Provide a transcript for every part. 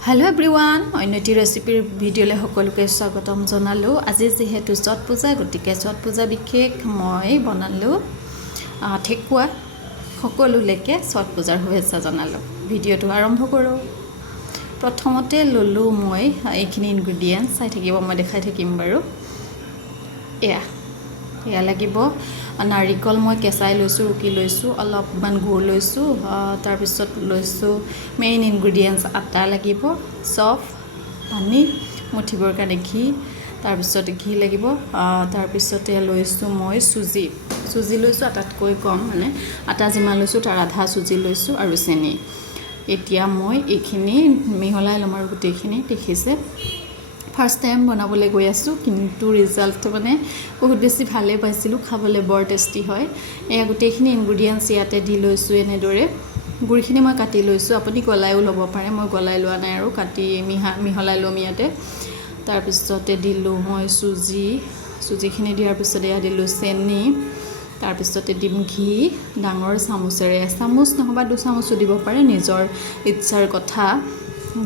hello everyone अन्यटी रेसिपिर भिडिओले सकलोके स्वागतम जनालो আজি जेहेतु छठ पूजा गतिके छठ पूजा विशेष মই बनालो ठेकुआ सकलोलेके छठ पूजार शुभेच्छा जनालो भिडिओটো आरम्भ करो प्रथमते ललो মই এইখিনি ইনগ্ৰেডিয়েন্টস চাই থাকিব মই দেখাই থাকিম বাৰু এয়া লাগিব নাৰিকল মই কেঁচাই লৈছো ৰুকি লৈছো অলপমান গুৰ লৈছো তাৰ পিছত লৈছো মেইন ইনগ্ৰেডিয়েন্টস আটা লাগিব সফ পানী মুঠিবৰ কাৰণে ঘি তাৰ পিছত ঘি লাগিব তাৰ পিছতে লৈছো মই সুজি লৈছো আটাতকৈ কম মানে আটা যিমান লৈছো তাৰ আধা সুজি লৈছো আৰু চেনি এতিয়া মই এইখিনি মিহলাই লম আৰু গোটেইখিনি দেখিছে ফার্স্ট টাইম बनाबले गई आसु किंतु रिजल्ट माने बहुत बेसी भाले पाइसिलु खाबले बर टेस्टी হয় এয়া গোটেইখিনি ইনগ্ৰেডিয়েন্টস ইয়াতে দি লৈছো এনেদৰে গুড়খিনি মই কাটি লৈছো আপুনি গলাইও লব পাৰে মই গলাই লোৱা নাই আৰু কাটি মিহলাই লম ইয়াতে তাৰ পিছতে দিলো মই সুজিখিনি দিয়াৰ পিছতে ইয়া দিলো চেনি তাৰ পিছতে দিম ঘি ডাঙৰ চামুচেৰে চামুচ নহবা দু চামুচ দিব পাৰে নিজৰ ইচ্ছাৰ কথা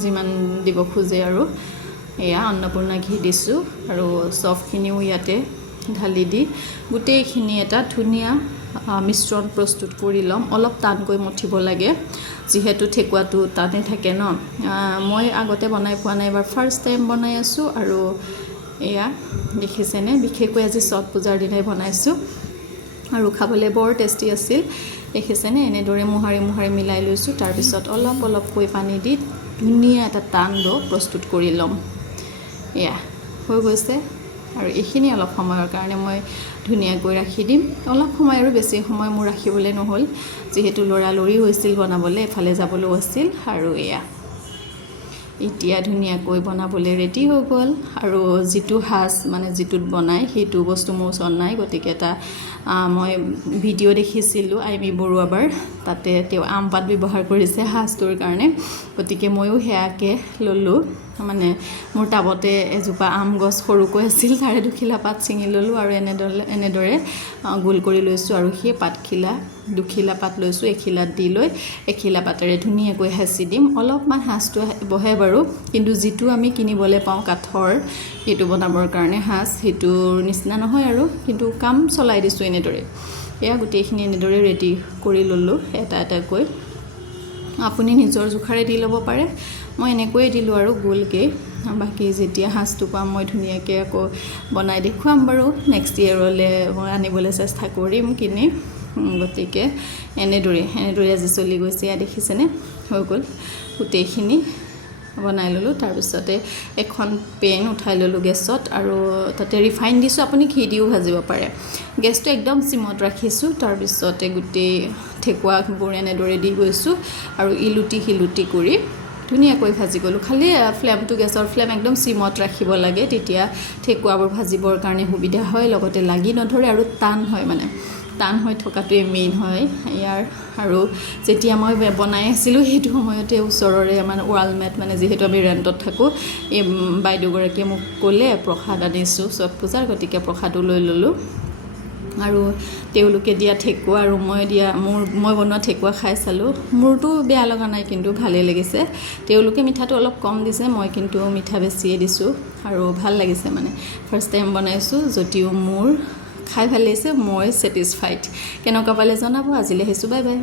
যিমান দিব খুজে আৰু এয়া अन्नपूर्णा ঘি দিছো আৰু সফখিনিও ইয়াতে ঢালি দি গুটেইখিনি এটা ধুনিয়া মিশ্ৰণ প্ৰস্তুত কৰি লম অলপ টানকৈ মঠিব লাগে যেহেতু ঠেকুৱাটো টানে থাকে ন মই আগতে বনাই পোৱা নাই এবাৰ ফাৰ্স্ট টাইম বনাই আছো আৰু এয়া দেখিছেনে বিশেষকৈ আজি ছট পূজাৰ দিনাই বনাইছো আৰু খাবলে বৰ টেস্টি আছিল দেখিছেনে এনেদৰে মুহাৰি মিলাই লৈছো তাৰ পিছত অলপকৈ পানী দি ধুনিয়া এটা টান ডো প্ৰস্তুত কৰি লম এয়া হৈ গৈছে আৰু এইখিনি অলপ সময়ৰ কাৰণে মই ধুনিয়াকৈ ৰাখি দিম অলপ সময় আৰু বেছি সময় মোৰ ৰাখিবলে নহল যেহেতু লৰালৰি হৈছিল বনাবলে এফালে যাবলৈ আছিল আৰু এয়া এতিয়া ধুনিয়াকৈ বনাবলে ৰেডি হৈ গল আৰু যেটো হাস মানে যেটোত বনাই হেতু বস্তু মোৰ ওচৰত নাই গতিকে এটা মই ভিডিও দেখিছিলো আইমি বৰুৱাবাৰ তাতে তেও আম পাত ব্যৱহাৰ কৰিছে হাসটোৰ কাৰণে গতিকে ময়ো হেয়াকে ললো মানে মোৰ টাবতে এজোপা আম গছ সৰুকৈ আছিল তাৰে দুখিলা পাত ছিঙি ললো আৰু এনেদৰে গোল কৰি লৈছো আৰু সেই পাতখিলা দুখিলা পাত লৈছো এখিলাত দি লৈ এখিলা পাতেৰে ধুনিয়াকৈ হাসি দিম অলপমান হাসটো বহে বাৰু কিন্তু যেটো আমি কিনিবলে পাও কাঠৰ এটো বনাবৰ কাৰণে হাস হেতুৰ নিচিনা নহয় আৰু কিন্তু কাম চলাই দিছো এনেদৰে এয়া গোটেইখিনি এনেদৰে ৰেডি কৰি ললো এটা কৈ আপুনি নিজৰ জোখাৰে দি লব পাৰে মই এনেকৈ দিলো আৰু গোলকে বাকি যেতিয়া হাসটো পাম মই ধুনিয়াকৈ আকৌ বনাই দেখুৱাম বাৰু নেক্সট ইয়াৰলে মই আনিবলৈ চেষ্টা কৰিম কিনি গতিকে এনেদৰে আজি চলি গৈছে দেখিছেনে হৈ গল গোটেইখিনি বনাই ললো তাৰ পিছতে এখন পেন উঠাই ললো গেছত আৰু তাতে ৰিফাইন দিছো আপুনি ঘি দিও ভাজিব পাৰে গেছটো একদম সিমত ৰাখিছো তাৰ পিছতে গোটেই ঠেকুৱা বোৰ এনেদৰে দি গৈছো আৰু ইলুটি কৰি ধুনিয়াকৈ ভাজি গলো খালি ফ্লেমটো গেছৰ ফ্লেম একদম সিমত ৰাখিব লাগে তেতিয়া ঠেকুৱাবোৰ ভাজিবৰ কাৰণে সুবিধা হয় লগতে লাগি নধৰে আৰু টান হয় মানে টান হৈ থকাটোৱে মেইন হয় ইয়াৰ আৰু যেতিয়া মই বনাই আছিলো হেতু সময়তে ওচৰৰে মানে ৱালমেট মানে যেহেতু আমি ৰেন্টত থাকো এই বাইদেউগৰাকীয়ে মোক ক'লে প্ৰসাদ আনিছো ছট পূজাৰ গতিকে প্ৰসাদও লৈ ললো আৰু তেওলোকে দিয়া ঠেকুৱা আৰু মই বনোৱা ঠেকুৱা খাই চালো মোৰটো বেয়া লগা নাই কিন্তু ভালে লাগিছে তেওলোকে মিঠাটো অলপ কম দিছে মই কিন্তু মিঠা বেছিয়ে দিছো আৰু ভাল লাগিছে মানে ফাৰ্স্ট টাইম বনাইছো যদিও মোৰ খাই ভাল লাগিছে মই স্যাটিসফাইড কেনেকুৱা পালে জনাব আজিলৈ হেছো বাই বাই